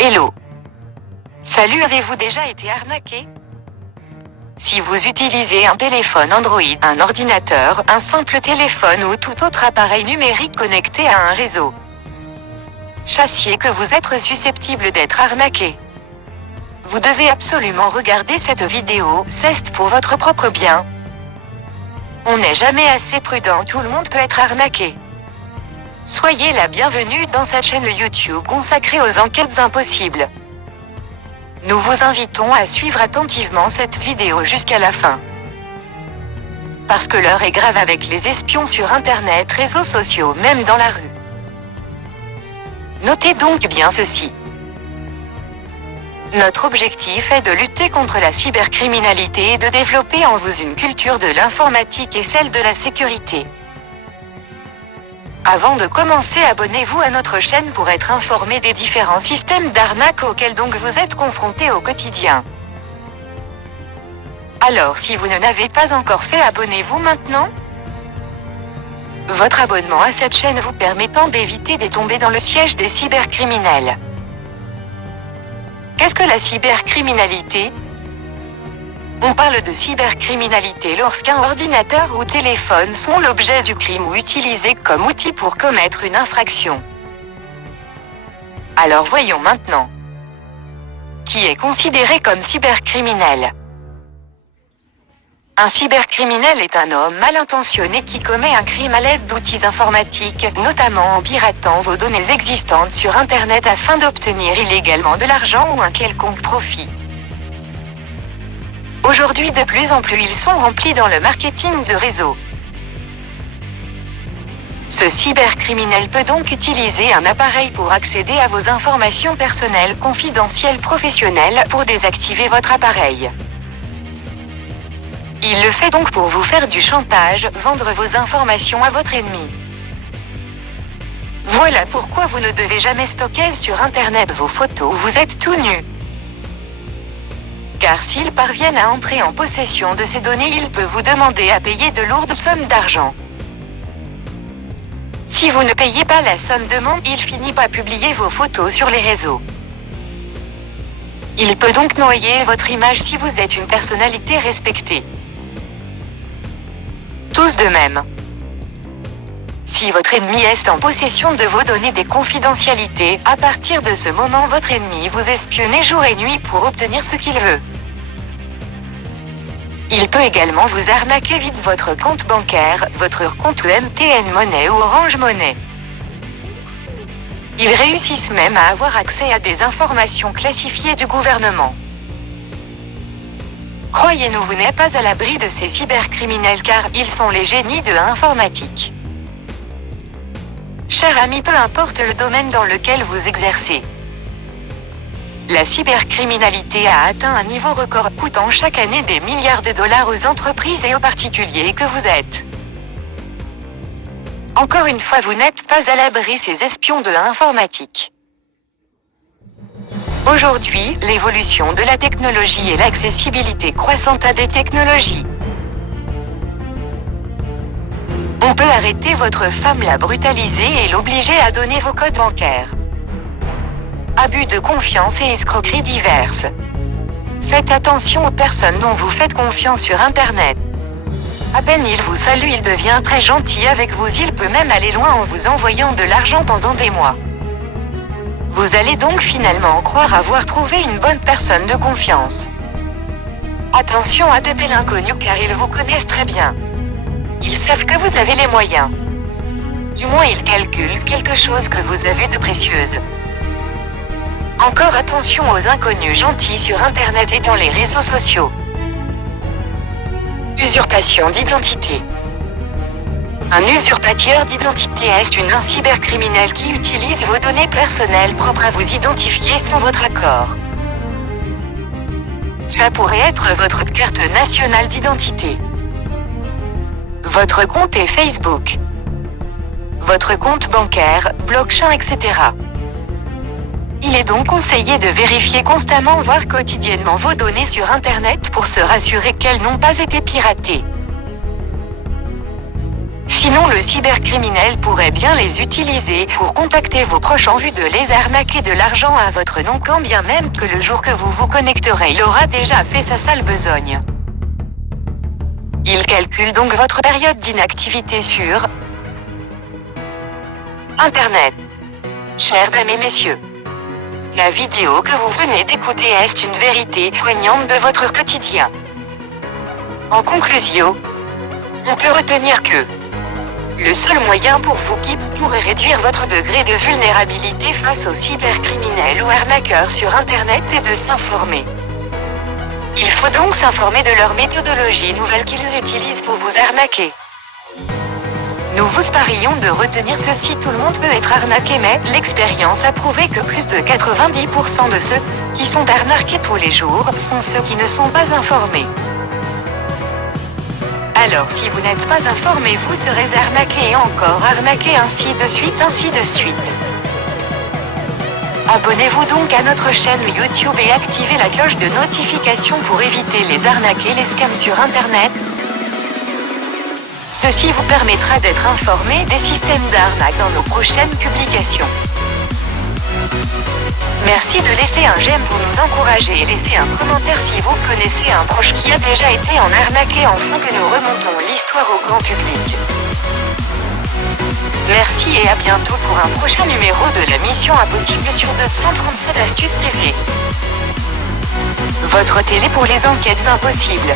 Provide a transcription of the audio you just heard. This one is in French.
Hello. Salut, avez-vous déjà été arnaqué? Si vous utilisez un téléphone Android, un ordinateur, un simple téléphone ou tout autre appareil numérique connecté à un réseau, sachez que vous êtes susceptible d'être arnaqué. Vous devez absolument regarder cette vidéo, c'est pour votre propre bien. On n'est jamais assez prudent, tout le monde peut être arnaqué. Soyez la bienvenue dans cette chaîne YouTube consacrée aux enquêtes impossibles. Nous vous invitons à suivre attentivement cette vidéo jusqu'à la fin. Parce que l'heure est grave avec les espions sur Internet, réseaux sociaux, même dans la rue. Notez donc bien ceci. Notre objectif est de lutter contre la cybercriminalité et de développer en vous une culture de l'informatique et celle de la sécurité. Avant de commencer, abonnez-vous à notre chaîne pour être informé des différents systèmes d'arnaque auxquels donc vous êtes confrontés au quotidien. Alors si vous ne l'avez pas encore fait, abonnez-vous maintenant. Votre abonnement à cette chaîne vous permettant d'éviter de tomber dans le piège des cybercriminels. Qu'est-ce que la cybercriminalité? On parle de cybercriminalité lorsqu'un ordinateur ou téléphone sont l'objet du crime ou utilisés comme outil pour commettre une infraction. Alors voyons maintenant. Qui est considéré comme cybercriminel? Un cybercriminel est un homme mal intentionné qui commet un crime à l'aide d'outils informatiques, notamment en piratant vos données existantes sur Internet afin d'obtenir illégalement de l'argent ou un quelconque profit. Aujourd'hui, de plus en plus, ils sont remplis dans le marketing de réseau. Ce cybercriminel peut donc utiliser un appareil pour accéder à vos informations personnelles confidentielles professionnelles pour désactiver votre appareil. Il le fait donc pour vous faire du chantage, vendre vos informations à votre ennemi. Voilà pourquoi vous ne devez jamais stocker sur Internet vos photos où vous êtes tout nu. Car s'ils parviennent à entrer en possession de ces données, ils peuvent vous demander à payer de lourdes sommes d'argent. Si vous ne payez pas la somme demandée, il finit par publier vos photos sur les réseaux. Il peut donc noyer votre image si vous êtes une personnalité respectée. Tous de même. Si votre ennemi est en possession de vos données des confidentialités, à partir de ce moment votre ennemi vous espionne jour et nuit pour obtenir ce qu'il veut. Il peut également vous arnaquer via votre compte bancaire, votre compte MTN Money ou Orange Money. Ils réussissent même à avoir accès à des informations classifiées du gouvernement. Croyez-nous, vous n'êtes pas à l'abri de ces cybercriminels car ils sont les génies de l'informatique. Chers amis, peu importe le domaine dans lequel vous exercez, la cybercriminalité a atteint un niveau record, coûtant chaque année des milliards de dollars aux entreprises et aux particuliers que vous êtes. Encore une fois, vous n'êtes pas à l'abri ces espions de l'informatique. Aujourd'hui, l'évolution de la technologie et l'accessibilité croissante à des technologies. On peut arrêter votre femme, la brutaliser et l'obliger à donner vos codes bancaires. Abus de confiance et escroqueries diverses. Faites attention aux personnes dont vous faites confiance sur Internet. À peine il vous salue, il devient très gentil avec vous, il peut même aller loin en vous envoyant de l'argent pendant des mois. Vous allez donc finalement croire avoir trouvé une bonne personne de confiance. Attention à de tels inconnus car ils vous connaissent très bien. Ils savent que vous avez les moyens. Du moins ils calculent quelque chose que vous avez de précieuse. Encore attention aux inconnus gentils sur Internet et dans les réseaux sociaux. Usurpation d'identité. Un usurpateur d'identité est un cybercriminel qui utilise vos données personnelles propres à vous identifier sans votre accord. Ça pourrait être votre carte nationale d'identité, votre compte est Facebook, votre compte bancaire, blockchain, etc. Il est donc conseillé de vérifier constamment, voire quotidiennement vos données sur Internet pour se rassurer qu'elles n'ont pas été piratées. Si Sinon, le cybercriminel pourrait bien les utiliser pour contacter vos proches en vue de les arnaquer de l'argent à votre nom, quand bien même que le jour que vous vous connecterez, il aura déjà fait sa sale besogne. Il calcule donc votre période d'inactivité sur Internet. Chères dames et messieurs, la vidéo que vous venez d'écouter est une vérité poignante de votre quotidien. En conclusion, on peut retenir que le seul moyen pour vous qui pourrait réduire votre degré de vulnérabilité face aux cybercriminels ou arnaqueurs sur Internet est de s'informer. Il faut donc s'informer de leur méthodologie nouvelle qu'ils utilisent pour vous arnaquer. Nous vous parions de retenir ceci: tout le monde peut être arnaqué, mais l'expérience a prouvé que plus de 90% de ceux qui sont arnaqués tous les jours sont ceux qui ne sont pas informés. Alors si vous n'êtes pas informé, vous serez arnaqué et encore arnaqué, ainsi de suite, ainsi de suite. Abonnez-vous donc à notre chaîne YouTube et activez la cloche de notification pour éviter les arnaques et les scams sur Internet. Ceci vous permettra d'être informé des systèmes d'arnaque dans nos prochaines publications. Merci de laisser un j'aime pour nous encourager et laissez un commentaire si vous connaissez un proche qui a déjà été en arnaqué, afin que nous remontons l'histoire au grand public. Merci et à bientôt pour un prochain numéro de la Mission Impossible sur 237 Astuces TV. Votre télé pour les enquêtes impossibles.